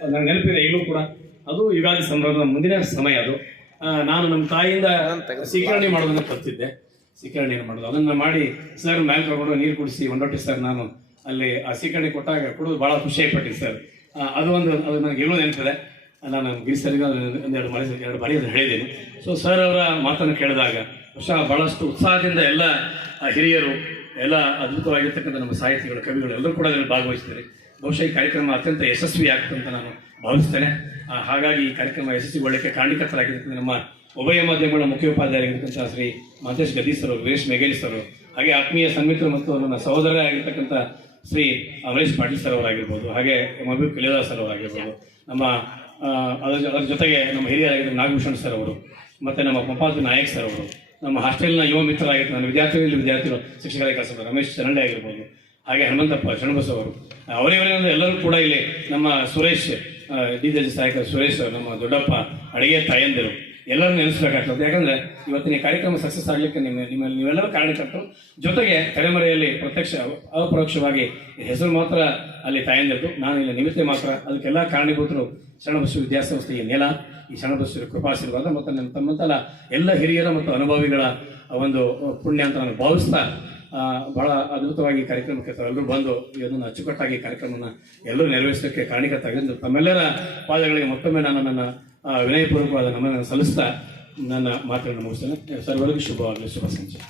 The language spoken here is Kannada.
ನನ್ನ ನೆನಪಿದೆ ಈಗಲೂ ಕೂಡ. ಅದು ಯುಗಾದಿ ಸಂಭ್ರಮದ ಮುಂದಿನ ಸಮಯ ಅದು. ನಾನು ನಮ್ಮ ತಾಯಿಯಿಂದ ಸೀಕರಣೆ ಮಾಡೋದನ್ನು ಕಲ್ತಿದ್ದೆ. ಸೀಕರಣೆಯನ್ನು ಮಾಡೋದು ಅದನ್ನು ಮಾಡಿ ಸರ್ ಮೇಲೆ ತಗೊಂಡು ನೀರು ಕುಡಿಸಿ ಒಂದೊಟ್ಟೆ ಸರ್ ನಾನು ಅಲ್ಲಿ ಆ ಸೀಕರಣೆ ಕೊಟ್ಟಾಗ ಕುಡಿದು ಭಾಳ ಖುಷಿಯಾಗಿಪಟ್ಟಿದ್ದೆ ಸರ್. ಅದು ನನಗೆ ಏನೋ ನೆನಪಿದೆ. ನಾನು ಗಿರಿ ಸರ್ಗೆ ಎರಡು ಬಾರಿ ಅದನ್ನು ಹೇಳಿದ್ದೀನಿ. ಸೊ ಸರ್ ಅವರ ಮಾತನ್ನು ಕೇಳಿದಾಗ ಬಹುಶಃ ಭಾಳಷ್ಟು ಉತ್ಸಾಹದಿಂದ ಎಲ್ಲ ಹಿರಿಯರು, ಎಲ್ಲ ಅದ್ಭುತವಾಗಿರ್ತಕ್ಕಂಥ ನಮ್ಮ ಸಾಹಿತಿಗಳು, ಕವಿಗಳು ಎಲ್ಲರೂ ಕೂಡ ಅದರಲ್ಲಿ ಭಾಗವಹಿಸಿದ್ದಾರೆ. ಬಹುಶಃ ಈ ಕಾರ್ಯಕ್ರಮ ಅತ್ಯಂತ ಯಶಸ್ವಿ ಆಗ್ತದೆ ಅಂತ ನಾನು ಭಾವಿಸ್ತೇನೆ. ಹಾಗಾಗಿ ಈ ಕಾರ್ಯಕ್ರಮ ಯಶಸ್ವಿಗೊಳ್ಳಕ್ಕೆ ಕಾರಣೀಕರ್ತರಾಗಿರ್ತಕ್ಕಂಥ ನಮ್ಮ ಉಭಯ ಮಾಧ್ಯಮಗಳ ಮುಖ್ಯೋಪಾಧ್ಯಾಯರಾಗಿರ್ತಕ್ಕಂಥ ಶ್ರೀ ಮಹಂತೇಶ್ ಗದ್ದಿ ಸರ್ ಅವರು, ವೀರೇಶ್ ಮೇಘೇಲಿ ಸರ್ ಅವರು, ಹಾಗೆ ಆತ್ಮೀಯ ಸನ್ಮಿತ್ರರು ಮತ್ತು ನನ್ನ ಸಹೋದರರೇ ಆಗಿರ್ತಕ್ಕಂಥ ಶ್ರೀ ಅಮರೇಶ್ ಪಾಟೀಲ್ ಸರ್ ಅವರಾಗಿರ್ಬೋದು, ಹಾಗೆ ಮಹಬೂಬ್ ಕಲಿದಾಸ್ ಸರ್ ಅವರಾಗಿರ್ಬೋದು, ನಮ್ಮ ಅದರ ಜೊತೆಗೆ ನಮ್ಮ ಹಿರಿಯರಾಗಿದ್ದ ನಾಗಭೂಷಣ್ ಸರ್ ಅವರು, ಮತ್ತು ನಮ್ಮ ಪಂಪಾಜು ನಾಯಕ್ ಸರ್ ಅವರು, ನಮ್ಮ ಹಾಸ್ಟೆಲ್ನ ಯುವ ಮಿತ್ರರಾಗಿರ್ತಾರೆ ನನ್ನ ವಿದ್ಯಾರ್ಥಿಗಳು ಶಿಕ್ಷಕರಾಗಿ ಕೆಲಸ ರಮೇಶ್ ಚರಂಡೆ ಆಗಿರ್ಬೋದು, ಹಾಗೆ ಹನುಮಂತಪ್ಪ ಶರಣಬಸ ಅವರು, ಅವರಿವರಿಂದ ಎಲ್ಲರೂ ಕೂಡ ಇಲ್ಲಿ ನಮ್ಮ ಸುರೇಶ್ ಡಿ.ಜೆ. ಸಹಾಯಕ ಸುರೇಶ್, ನಮ್ಮ ದೊಡ್ಡಪ್ಪ ಅಡಿಗೆ ತಾಯಂದಿರು ಎಲ್ಲರೂ ನೆನೆಸ್ಬೇಕಾಗ್ತದೆ. ಯಾಕಂದರೆ ಇವತ್ತಿನ ಕಾರ್ಯಕ್ರಮ ಸಕ್ಸಸ್ ಆಗಲಿಕ್ಕೆ ನೀವೆಲ್ಲರೂ ಕಾರಣಕರ್ತರು. ಜೊತೆಗೆ ತೆರೆಮರೆಯಲ್ಲಿ ಪ್ರತ್ಯಕ್ಷ ಅಪರೋಕ್ಷವಾಗಿ ಹೆಸರು ಮಾತ್ರ ಅಲ್ಲಿ ತಾಯಂದಿರದು, ನಾನು ಇಲ್ಲಿ ನಿಮಿತ್ತ ಮಾತ್ರ. ಅದಕ್ಕೆಲ್ಲ ಕಾರಣೀಭೂತರು ಶರಣಬಸವ ವಿದ್ಯಾಸಂಸ್ಥೆಯ ನೆಲ, ಈ ಶರಣಬಸವ ಕೃಪಾಶೀರ್ವಾದ ಮತ್ತು ತಮ್ಮಂತಲ್ಲ ಎಲ್ಲ ಹಿರಿಯರ ಮತ್ತು ಅನುಭವಿಗಳ ಒಂದು ಪುಣ್ಯ ಅಂತ ನಾನು ಭಾವಿಸ್ತಾ ಭಾಳ ಅದ್ಭುತವಾಗಿ ಕಾರ್ಯಕ್ರಮಕ್ಕೆ ಎಲ್ಲರೂ ಬಂದು ಇದನ್ನು ಅಚ್ಚುಕಟ್ಟಾಗಿ ಕಾರ್ಯಕ್ರಮವನ್ನು ಎಲ್ಲರೂ ನೆರವೇರಿಸಲಿಕ್ಕೆ ಕಾರಣೀಕರ್ತಾಗಿದ್ದು ತಮ್ಮೆಲ್ಲರ ಪಾದಗಳಿಗೆ ಮತ್ತೊಮ್ಮೆ ನಾನು ನನ್ನ ವಿನಯಪೂರ್ವಕವಾದ ನಮ್ಮನ್ನು ಸಲ್ಲಿಸ್ತಾ ನನ್ನ ಮಾತನ್ನು ಮುಗಿಸ್ತೇನೆ. ಸರ್ವರಿಗೂ ಶುಭವಾಗಲಿ. ಶುಭ ಸಂಜೆ.